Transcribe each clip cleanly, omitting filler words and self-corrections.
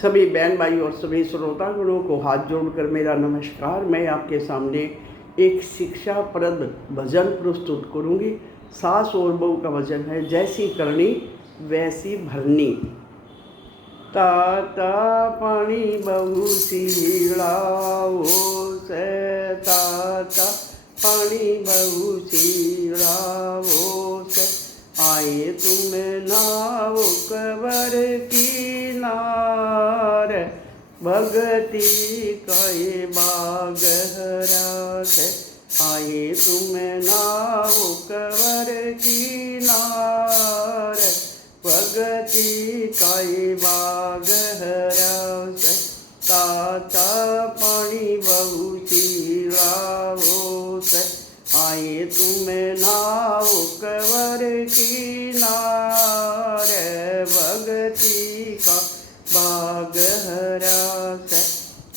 सभी बहन भाई और सभी श्रोतागणों को हाथ जोड़कर मेरा नमस्कार। मैं आपके सामने एक शिक्षाप्रद भजन प्रस्तुत करूंगी। सास और बहू का भजन है। जैसी करनी वैसी भरनी। ताता पानी बहू सीलाओ से, ताता पानी बहू सीलाओ से, आए तुम नाव कबर किनार, भगती कहे बागहरा से, आए तुम नाव कबर किनार, भगती कहे बागहरा से, ताता पानी बहू सीलाओ से, आए तुम नाव कबर किनार, भगती का बागहरा से।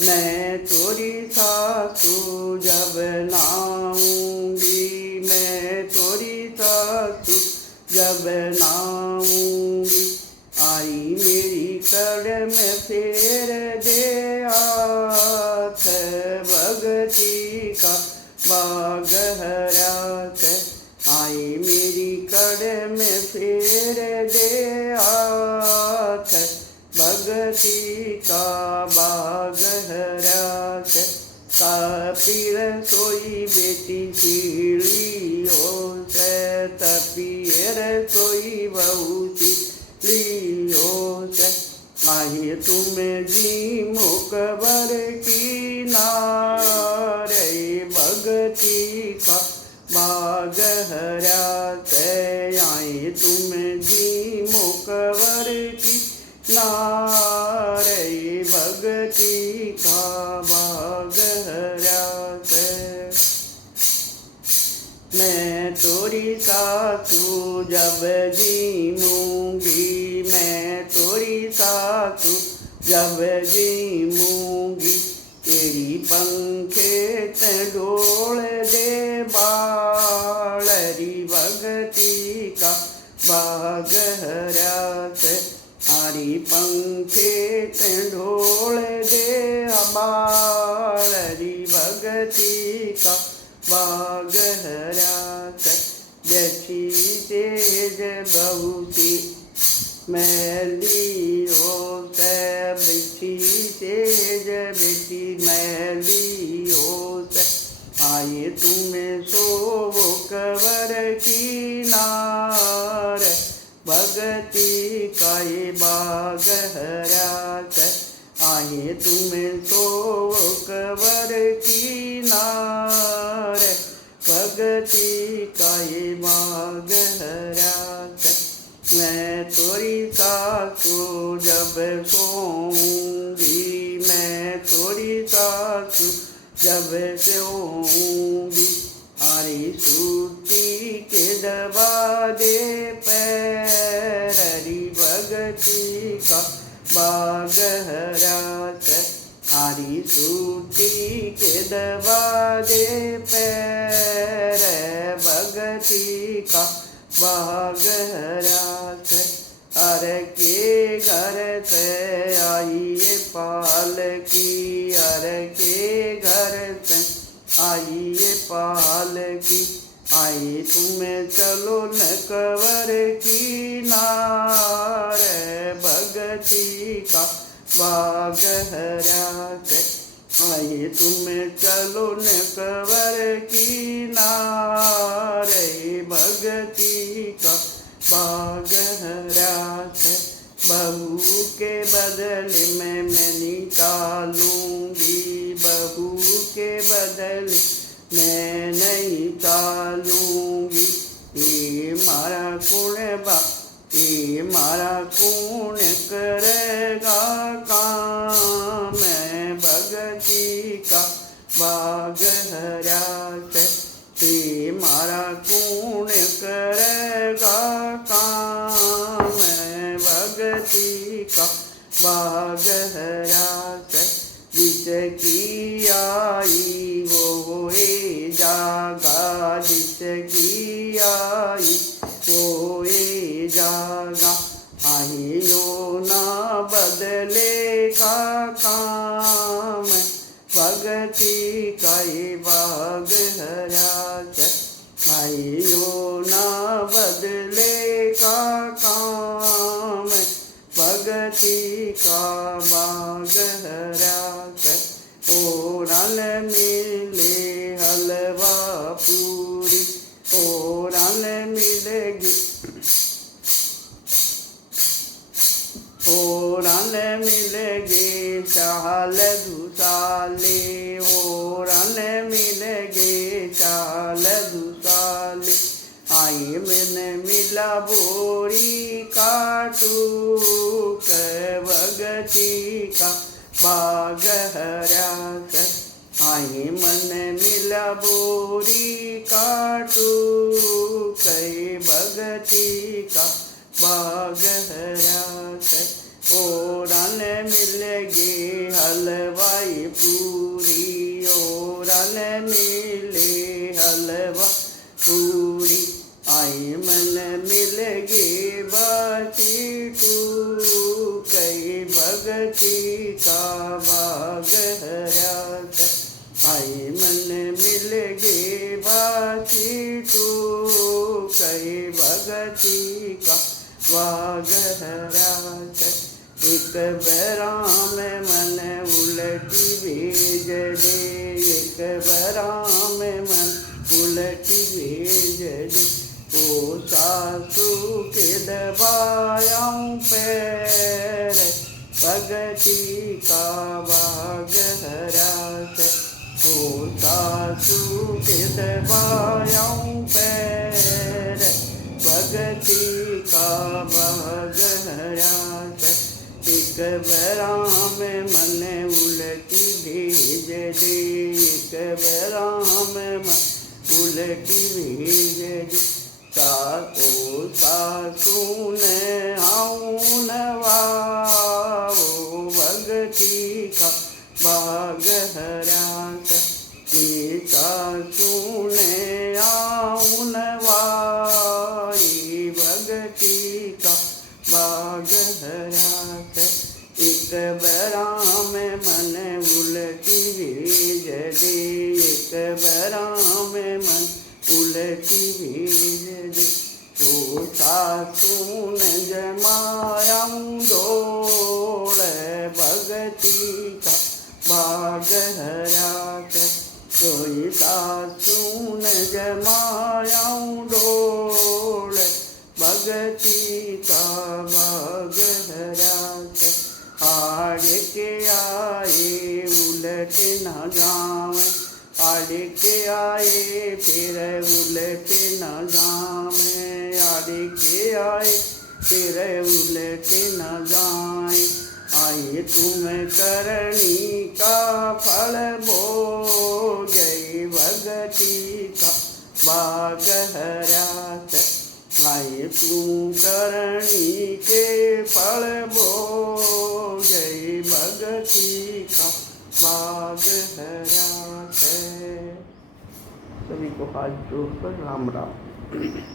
मैं तोरी सासू जब नाऊंगी, मैं तोरी सासू जब नाऊंगी, आई मेरी कड़ में फेर दे हाथ, भगती का बागहरा से, आई मेरी कड़ में फेर दे हाथ, भगती का बागहरा से। तपी रसोई बेटी सीढ़ी हो से, तपी रसोई बहू सीढ़ी हो से, आए तुम जी मुकबर किनारे, भगती का बागहरा से, आए तुम जी मुकबर किनारे, भगती का बागहरा से। मैं तोरी सासू जब जीमूंगी, मैं तोरी सासू जब जीमूंगी, तेरी पंखे ते डोल दे बालरी, भगती का बागहरा से, हरी पंखे ते ढोल दे बालरी, भगती का बागहरा से। जैसी तेज बहू सी मैली हो से, बिछी तेज बेटी मैली हो से, आए तुम्हें सोवो कबर किनार, भगती का ये बागहरा से, आए तुम्हें सोवो कबर किनार, भगती का ये बागहरा से। मैं तोरी सासू जब सोऊंगी, मैं तोरी सासू जब सोऊंगी, आरी सूती के दबा दे पैर, भगती का बागहरा से, आरी सूती के दबा दे पैर, भगती का बागहरा से। अर के घर से आई ये पालकी, अर के घर से आई ये पालकी, आई तुम्हें चलो न कबर किनार, भगती का बागहरा से, आइए तुम्हें चलो न कबर किनार, भगती का बागहरा से। बहू के बदले में मैं निकालूंगी, बहू के बदले मैं नहीं चालूंगी, ये मारा कौन बा, ये मारा कौन करेगा काम, मैं भगती का बागहरा से, ये मारा कौन करेगा काम, मैं भगती का बागहरा से। जिसकी आई वो ए जागा, जिसकी आई वो ए जागा, आइयो ना बदले का काम, भगति का ही भाग हरा। आइयो ना बदले का काम, भगति का भाग हरा। ओरन मिले हलवा पूरी, ओरन मिलेगी, ओरन मिलेगी चाल दुसाले, ओरन मिलेगी चाल दुसाले। आई मैंने मिला बोरी काटू के, भगति का बाग हरा। आई मन मिला बोरी काटू कई, भगति का बाग हरा। ओरन मिलेगी हलवाई पूरी, ओरन मिले हलवा पूरी। आई मन मिलेगी बाती टू कई, भगति का बाग हरा। आई मन मिलेगी बाती टू कई, भगति का बाग हरा। एक बराम मन उलटी भेज दे, एक बराम मन उलटी भेज दे। ओ सासू के दबायाऊं पैर, भगति का बाग हरा। ओ सासू के दबायाऊं पैर, भगति का बाग हरा। एक बराम मन उलटी भेज दे, एक बराम मन उलटी भेज दे। ओ सासू ने आऊं नवाओ, भगति का बाग हरा। सासू ने आऊं नवाई, भगति का बाग हरा। एक बराम मन उलटी भेज दे, एक बराम मन उलटी भेज दे। ओ सासू ने जमायाऊं डोल, भगति का बाग हरा। कोई सासू ने जमायाऊं डोल, भगति का बाग हरा। आड़ के आए उलट न जावे, आड़ के आए फिर उलट न जावे, आड़ के आए फिर उलट न जाए। आई तुम करनी का फल भोगई, भगति का बाग हरा। आई तुम करनी के फल भोगई, भगति का बाग हरा। सभी को हाथ जोड़कर राम राम।